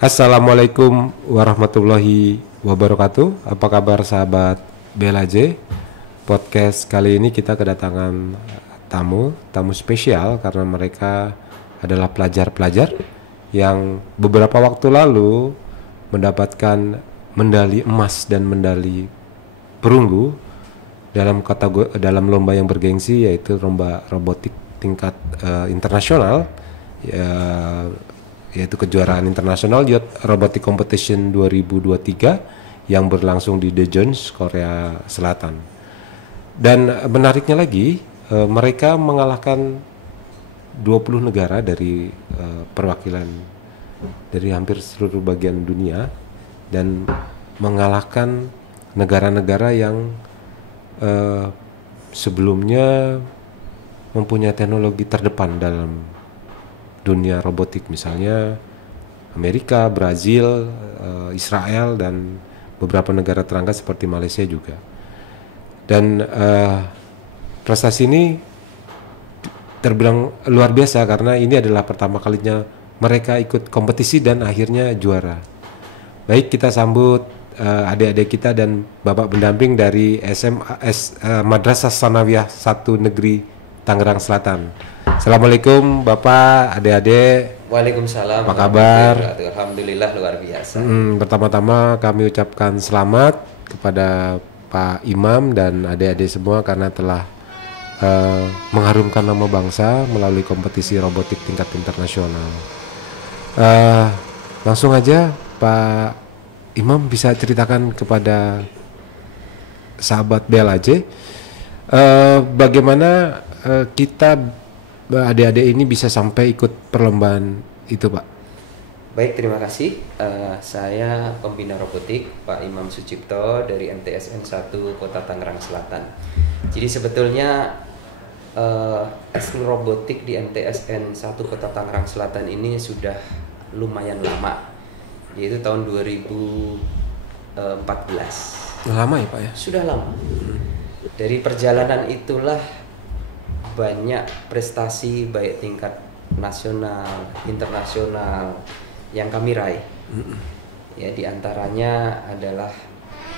Assalamualaikum warahmatullahi wabarakatuh. Apa kabar sahabat BLAJ? Podcast kali ini kita kedatangan tamu spesial karena mereka adalah pelajar-pelajar yang beberapa waktu lalu mendapatkan medali emas dan medali perunggu dalam lomba yang bergengsi, yaitu lomba robotik tingkat internasional, yaitu kejuaraan internasional Youth Robotic Competition 2023 yang berlangsung di Daejeon, Korea Selatan. Dan menariknya lagi, mereka mengalahkan 20 negara dari perwakilan dari hampir seluruh bagian dunia dan mengalahkan negara-negara yang sebelumnya mempunyai teknologi terdepan dalam dunia robotik, misalnya Amerika, Brazil, Israel, dan beberapa negara tetangga seperti Malaysia juga. Dan prestasi ini terbilang luar biasa karena ini adalah pertama kalinya mereka ikut kompetisi dan akhirnya juara. Baik, kita sambut adik-adik kita dan bapak pendamping dari Madrasah Tsanawiyah 1 Negeri Tangerang Selatan. Assalamualaikum Bapak, adik-adik. Waalaikumsalam. Apa kabar? Alhamdulillah luar biasa. Pertama-tama kami ucapkan selamat kepada Pak Imam dan adik-adik semua karena telah mengharumkan nama bangsa melalui kompetisi robotik tingkat internasional. Langsung aja Pak Imam, bisa ceritakan kepada sahabat BLAJ bagaimana kita adik-adik ini bisa sampai ikut perlombaan itu, Pak? Baik, terima kasih. Saya pembina robotik Pak Imam Sucipto dari MTSN 1 Kota Tangerang Selatan. Jadi sebetulnya ekskul robotik di MTSN 1 Kota Tangerang Selatan ini sudah lumayan lama, yaitu tahun 2014. Lama ya, Pak ya? Sudah lama. Dari perjalanan itulah banyak prestasi baik tingkat nasional, internasional yang kami raih. Ya, diantaranya adalah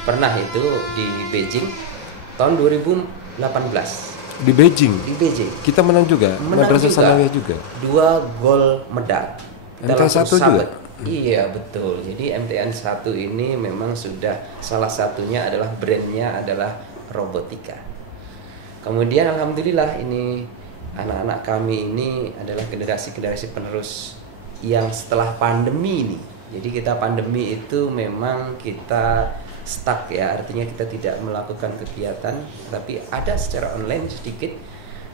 pernah itu di Beijing tahun 2018. Di Beijing? Di Beijing. Kita menang juga? Madrasah Tsanawiyah juga? 2 gol medal. MTN 1 juga? Iya, betul. Jadi MTN 1 ini memang sudah salah satunya adalah brandnya adalah robotika. Kemudian alhamdulillah ini anak-anak kami ini adalah generasi penerus yang setelah pandemi ini. Jadi kita pandemi itu memang kita stuck ya, artinya kita tidak melakukan kegiatan, tapi ada secara online sedikit.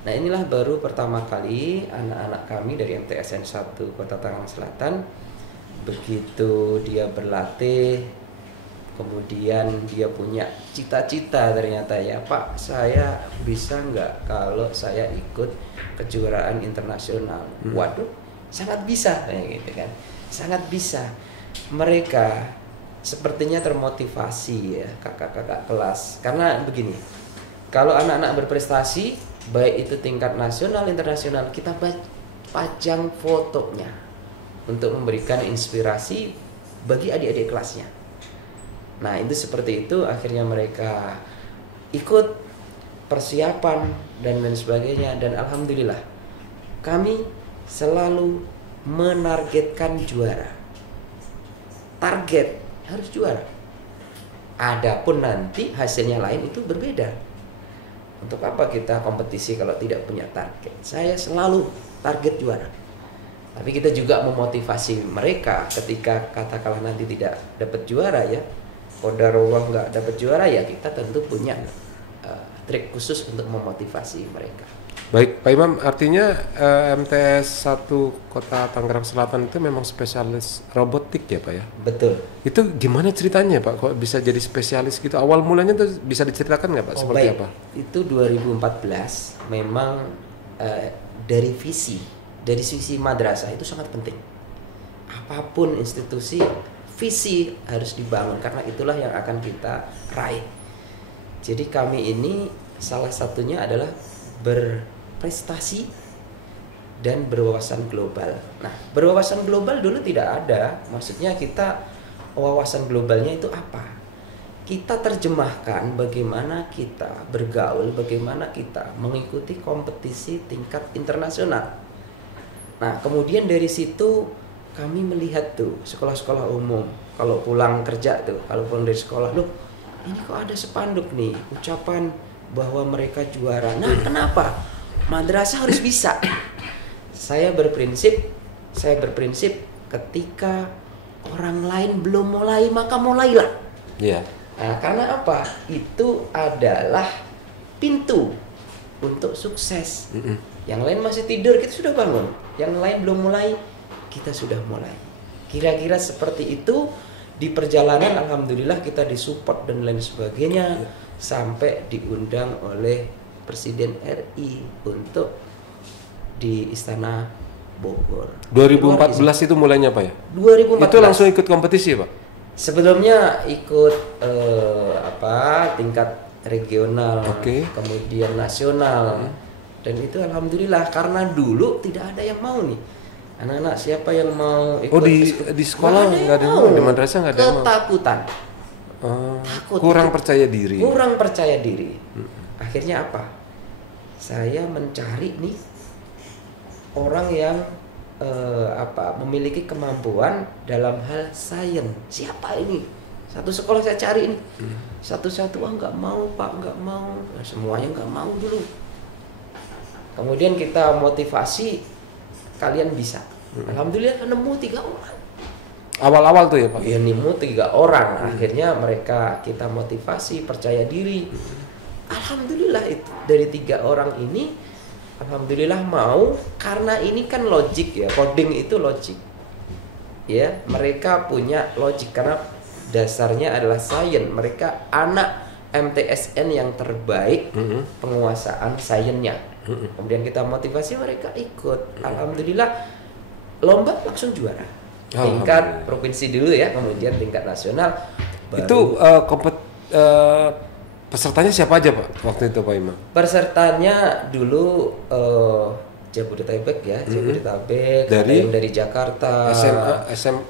Nah, inilah baru pertama kali anak-anak kami dari MTSN 1 Kota Tangerang Selatan, begitu dia berlatih, kemudian dia punya cita-cita ternyata, ya Pak, saya bisa nggak kalau saya ikut kejuaraan internasional? Waduh, sangat bisa, kayak gitu kan, sangat bisa. Mereka sepertinya termotivasi ya, kakak-kakak kelas, karena begini, kalau anak-anak berprestasi baik itu tingkat nasional internasional, kita pajang fotonya untuk memberikan inspirasi bagi adik-adik kelasnya. Nah, itu seperti itu, akhirnya mereka ikut persiapan dan lain sebagainya, dan alhamdulillah kami selalu menargetkan juara. Target harus juara. Adapun nanti hasilnya lain itu berbeda. Untuk apa kita kompetisi kalau tidak punya target? Saya selalu target juara. Tapi kita juga memotivasi mereka ketika katakanlah nanti tidak dapat juara ya, qadarullah nggak dapat juara ya, kita tentu punya trik khusus untuk memotivasi mereka. Baik, Pak Imam, artinya MTS 1 Kota Tangerang Selatan itu memang spesialis robotik ya, Pak ya? Betul. Itu gimana ceritanya, Pak? Kok bisa jadi spesialis gitu? Awal mulanya tuh bisa diceritakan nggak, Pak? Seperti baik. apa? Itu 2014 memang dari sisi madrasah itu sangat penting. Apapun institusi, visi harus dibangun karena itulah yang akan kita raih. Jadi kami ini salah satunya adalah berprestasi dan berwawasan global. Nah, berwawasan global dulu tidak ada. Maksudnya kita wawasan globalnya itu apa? Kita terjemahkan bagaimana kita bergaul, bagaimana kita mengikuti kompetisi tingkat internasional. Nah, kemudian dari situ kami melihat tuh sekolah-sekolah umum kalau pulang kerja tuh, kalau pulang dari sekolah, loh ini kok ada spanduk nih, ucapan bahwa mereka juara. Nah, kenapa? Madrasah harus bisa. Saya berprinsip ketika orang lain belum mulai maka mulailah. Iya. Nah, karena apa? Itu adalah pintu untuk sukses. Yang lain masih tidur, kita sudah bangun. Yang lain belum mulai, kita sudah mulai. Kira-kira seperti itu. Di perjalanan alhamdulillah kita disupport dan lain sebagainya, sampai diundang oleh Presiden RI untuk di Istana Bogor. 2014 itu mulainya Pak ya? 2014. Itu langsung ikut kompetisi Pak? Sebelumnya ikut tingkat regional, kemudian nasional, dan itu alhamdulillah karena dulu tidak ada yang mau nih. Anak-anak siapa yang mau ikut? Di sekolah nggak ada yang mau, di madrasah nggak ada yang mau. Ketakutan. Takut. Kurang percaya diri. Kurang percaya diri. Akhirnya apa? Saya mencari nih orang yang memiliki kemampuan dalam hal sains. Siapa ini? Satu sekolah saya cari ini. Satu-satu nggak mau Pak, nggak mau. Nah, semuanya nggak mau dulu. Kemudian kita motivasi, kalian bisa. Alhamdulillah nemu 3 orang. Awal-awal tuh ya Pak? Ya nemu 3 orang. Akhirnya mereka kita motivasi, percaya diri. Alhamdulillah itu dari 3 orang ini, alhamdulillah mau, karena ini kan logik ya, coding itu logik. Ya, mereka punya logik karena dasarnya adalah sains. Mereka anak MTSN yang terbaik penguasaan sainsnya. Kemudian kita motivasi mereka ikut. Alhamdulillah lomba langsung juara. Tingkat provinsi dulu ya, kemudian tingkat nasional. Itu pesertanya siapa aja Pak waktu itu Pak Imam? Pesertanya dulu Jabodetabek ya, Jabodetabek, dari Jakarta, SMA,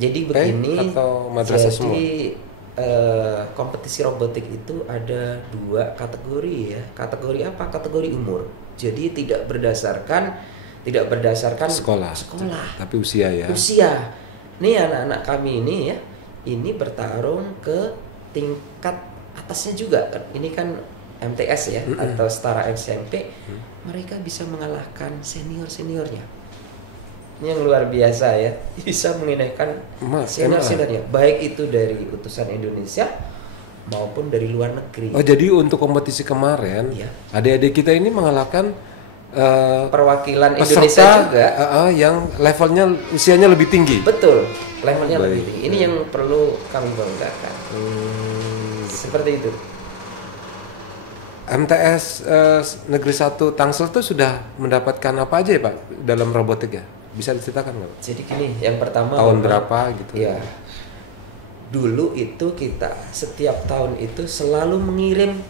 jadi begini atau madrasah semua? Kompetisi robotik itu ada 2 kategori ya. Kategori apa? Kategori umur. Jadi tidak berdasarkan sekolah, tapi usia ya. Usia. Nih anak-anak kami ini ya, ini bertarung ke tingkat atasnya juga. Ini kan MTS ya, atau setara SMP. Mereka bisa mengalahkan seniornya. Ini yang luar biasa ya, bisa menginaikan senior-seniornya, baik itu dari utusan Indonesia maupun dari luar negeri. Oh, jadi untuk kompetisi kemarin, adik-adik kita ini mengalahkan perwakilan Indonesia juga yang levelnya usianya lebih tinggi. Betul, levelnya lebih tinggi. Ini yang perlu kami banggakan. Seperti itu. MTS Negeri 1 Tangsel itu sudah mendapatkan apa aja ya Pak dalam robotik ya? Bisa diceritakan nggak? Jadi gini, yang pertama tahun berapa gitu? Ya, dulu itu kita setiap tahun itu selalu mengirim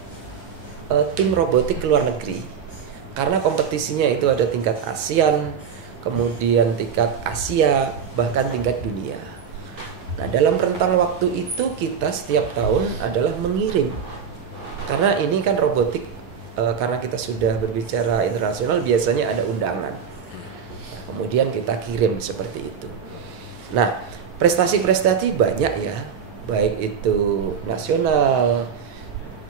tim robotik ke luar negeri, karena kompetisinya itu ada tingkat ASEAN, kemudian tingkat Asia, bahkan tingkat dunia. Nah, dalam rentang waktu itu kita setiap tahun adalah mengirim, karena ini kan robotik, karena kita sudah berbicara internasional biasanya ada undangan. Kemudian kita kirim seperti itu. Nah, prestasi-prestasi banyak ya, baik itu nasional,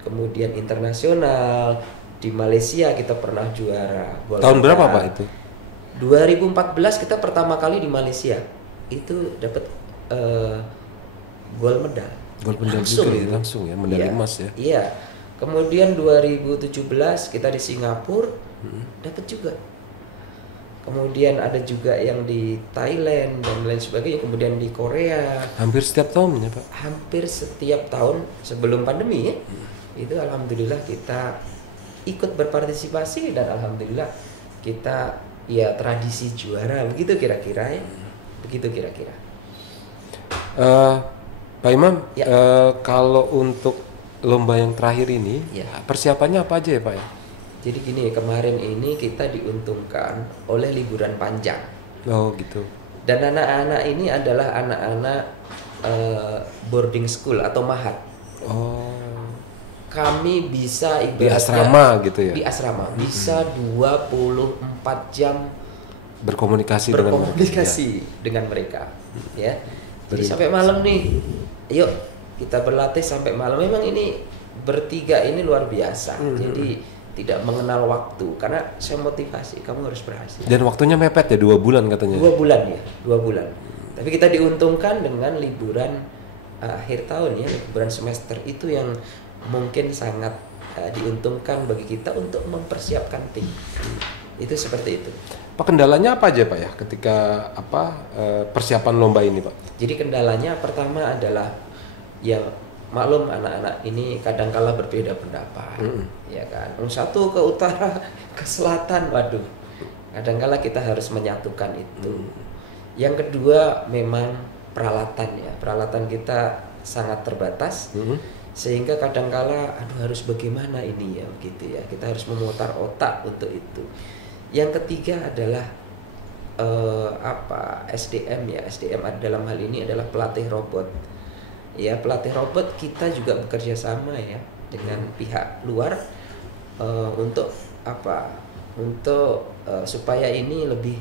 kemudian internasional. Di Malaysia kita pernah juara. Tahun berapa Pak itu? 2014 kita pertama kali di Malaysia. Itu dapat gold medal. Gold medal langsung ya, medali emas ya. Iya. Kemudian 2017 kita di Singapura dapat juga. Kemudian ada juga yang di Thailand dan lain sebagainya. Kemudian di Korea. Hampir setiap tahun ya Pak? Hampir setiap tahun sebelum pandemi ya. Itu alhamdulillah kita ikut berpartisipasi dan alhamdulillah kita ya tradisi juara. Begitu kira-kira ya. Begitu kira-kira. Pak Imam, kalau untuk lomba yang terakhir ini persiapannya apa aja ya Pak ya? Jadi gini, kemarin ini kita diuntungkan oleh liburan panjang. Oh gitu. Dan anak-anak ini adalah anak-anak boarding school atau mahat. Oh. Kami bisa Di asrama gitu ya. Di asrama bisa 24 jam Berkomunikasi dengan mereka, ya. Jadi sampai malam nih, yuk kita berlatih sampai malam. Memang ini bertiga ini luar biasa. Jadi tidak mengenal waktu karena saya motivasi kamu harus berhasil. Dan waktunya mepet ya 2 bulan katanya. 2 bulan ya, 2 bulan. Tapi kita diuntungkan dengan liburan akhir tahun ya, liburan semester itu yang mungkin sangat diuntungkan bagi kita untuk mempersiapkan tim. Itu seperti itu. Pak, kendalanya apa aja Pak ya ketika persiapan lomba ini Pak? Jadi kendalanya pertama adalah yang maklum anak-anak ini kadangkala berbeda pendapat, ya kan. Satu ke utara, ke selatan, waduh. Kadangkala kita harus menyatukan itu. Yang kedua memang peralatan ya, peralatan kita sangat terbatas, sehingga kadangkala harus bagaimana ini ya begitu ya. Kita harus memutar otak untuk itu. Yang ketiga adalah SDM ya. SDM dalam hal ini adalah pelatih robot. Ya, pelatih robot kita juga bekerja sama ya dengan pihak luar untuk supaya ini lebih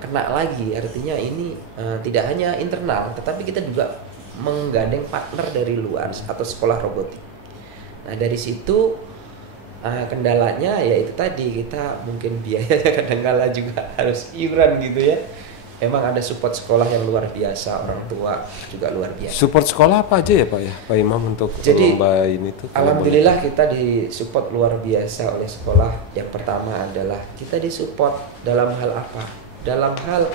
kena lagi. Artinya ini tidak hanya internal, tetapi kita juga menggandeng partner dari luar atau sekolah robotik. Nah, dari situ kendalanya ya itu tadi, kita mungkin biayanya kadang-kala juga harus iuran gitu ya. Emang ada support sekolah yang luar biasa, orang tua juga luar biasa. Support sekolah apa aja ya Pak ya, Pak Imam untuk lomba ini tuh? Alhamdulillah kita disupport luar biasa oleh sekolah. Yang pertama adalah kita disupport dalam hal apa? Dalam hal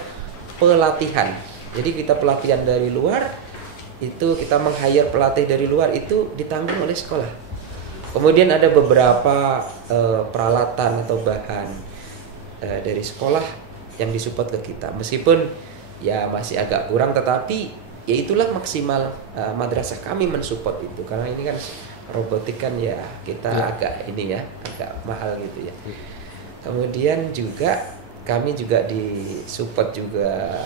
pelatihan. Jadi kita pelatihan dari luar, itu kita meng-hire pelatih dari luar itu ditanggung oleh sekolah. Kemudian ada beberapa peralatan atau bahan dari sekolah yang disupport ke kita. Meskipun ya masih agak kurang, tetapi ya itulah maksimal madrasah kami mensupport itu. Karena ini kan robotik kan ya kita agak mahal gitu ya. Kemudian juga kami juga disupport juga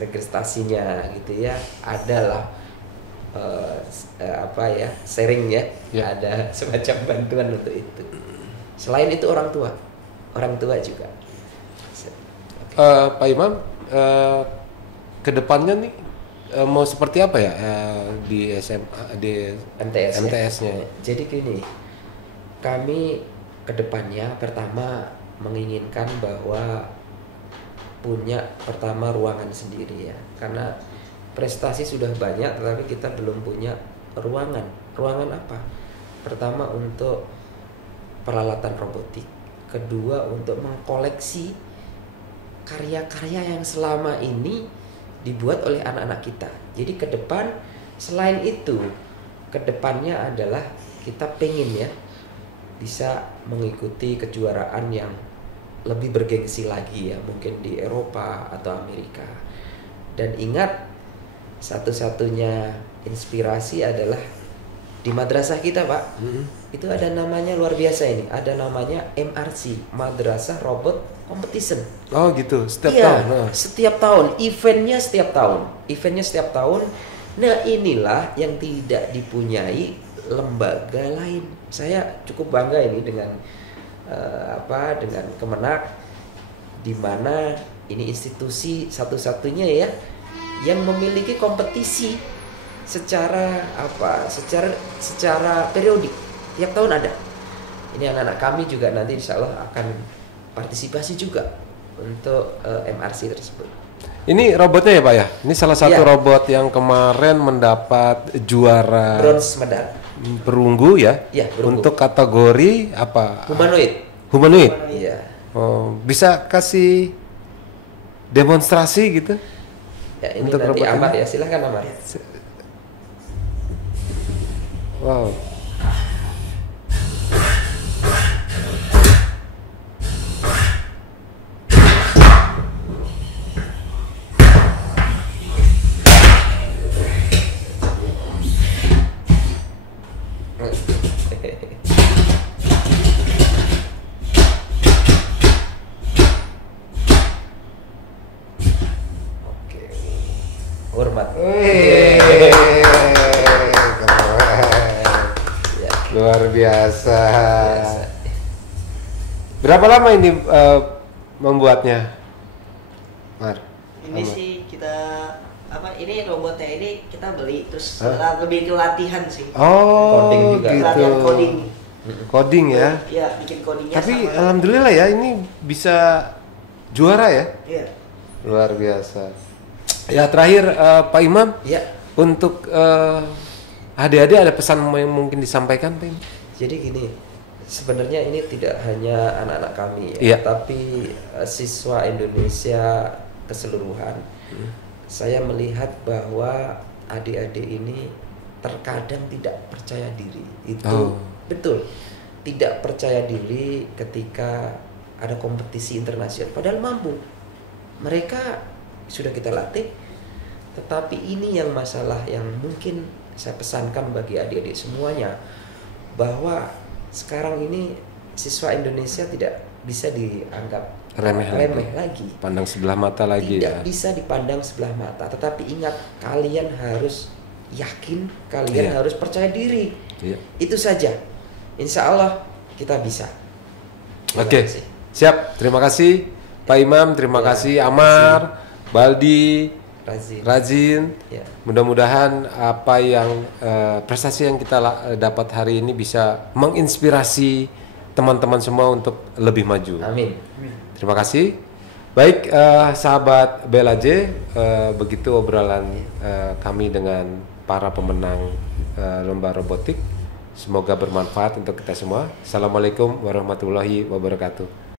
registrasinya gitu ya. Adalah sharing ya, ada semacam bantuan untuk itu. Selain itu orang tua juga. Pak Imam, kedepannya nih mau seperti apa ya di SMA, di MTS-nya? Ya. Jadi gini, kami kedepannya pertama menginginkan bahwa punya pertama ruangan sendiri ya, karena prestasi sudah banyak tetapi kita belum punya ruangan. Ruangan apa? Pertama untuk peralatan robotik, kedua untuk mengkoleksi karya-karya yang selama ini dibuat oleh anak-anak kita. Jadi ke depan selain itu, ke depannya adalah kita pengen ya bisa mengikuti kejuaraan yang lebih bergengsi lagi ya, mungkin di Eropa atau Amerika. Dan ingat, satu-satunya inspirasi adalah di madrasah kita Pak. Itu ada namanya luar biasa ini, ada namanya MRC, Madrasah Robot Competition. Oh gitu, setiap tahun. Eventnya setiap tahun. Nah inilah yang tidak dipunyai lembaga lain. Saya cukup bangga ini dengan dengan Kemenak, di mana ini institusi satu-satunya ya yang memiliki kompetisi secara periodik, tiap tahun ada. Ini anak-anak kami juga nanti insya Allah akan partisipasi juga untuk MRC tersebut. Ini robotnya ya Pak ya? Ini salah satu robot yang kemarin mendapat juara bronze medal perunggu ya? Perunggu. Untuk kategori apa? Humanoid. Iya. Oh, bisa kasih demonstrasi gitu? Ya, ini untuk nanti Amar ya, silahkan Amar. Wow. Oke. Hormat. Ya, Luar biasa. biasa. Berapa lama ini membuatnya, Mar? Ini Lama. sih kita ini robotnya ini kita beli terus Hah? lebih ke latihan sih. Oh, Coding juga. gitu. Latihan coding. Coding ya. Iya, bikin codingnya Tapi sama. alhamdulillah ya ini bisa juara ya. Iya. Luar biasa. Ya terakhir Pak Imam, Ya, untuk adik-adik ada pesan yang mungkin disampaikan Pak Imam? jadi gini, sebenarnya ini tidak hanya anak-anak kami ya, Iya. tapi siswa Indonesia keseluruhan. Saya melihat bahwa adik-adik ini terkadang tidak percaya diri. Itu Oh. betul. Tidak percaya diri ketika ada kompetisi internasional, padahal mampu. Mereka sudah kita latih, tetapi ini yang masalah yang mungkin saya pesankan bagi adik-adik semuanya, bahwa sekarang ini siswa Indonesia tidak bisa dianggap Remeh lagi. Pandang sebelah mata lagi Tidak ya. bisa dipandang sebelah mata, tetapi ingat, kalian harus yakin, kalian Iya. harus percaya diri. Iya. Itu saja. Insya Allah kita bisa. Terima Oke, kasih. siap. Terima kasih Pak Imam, terima Ya, kasih terima Amar, Baldi, Razin. Razin. Ya. Mudah-mudahan apa yang prestasi yang kita dapat hari ini bisa menginspirasi teman-teman semua untuk lebih maju. Amin. Terima kasih. Baik, sahabat Bella J, begitu obrolan kami dengan para pemenang lomba robotik. Semoga bermanfaat untuk kita semua. Assalamualaikum warahmatullahi wabarakatuh.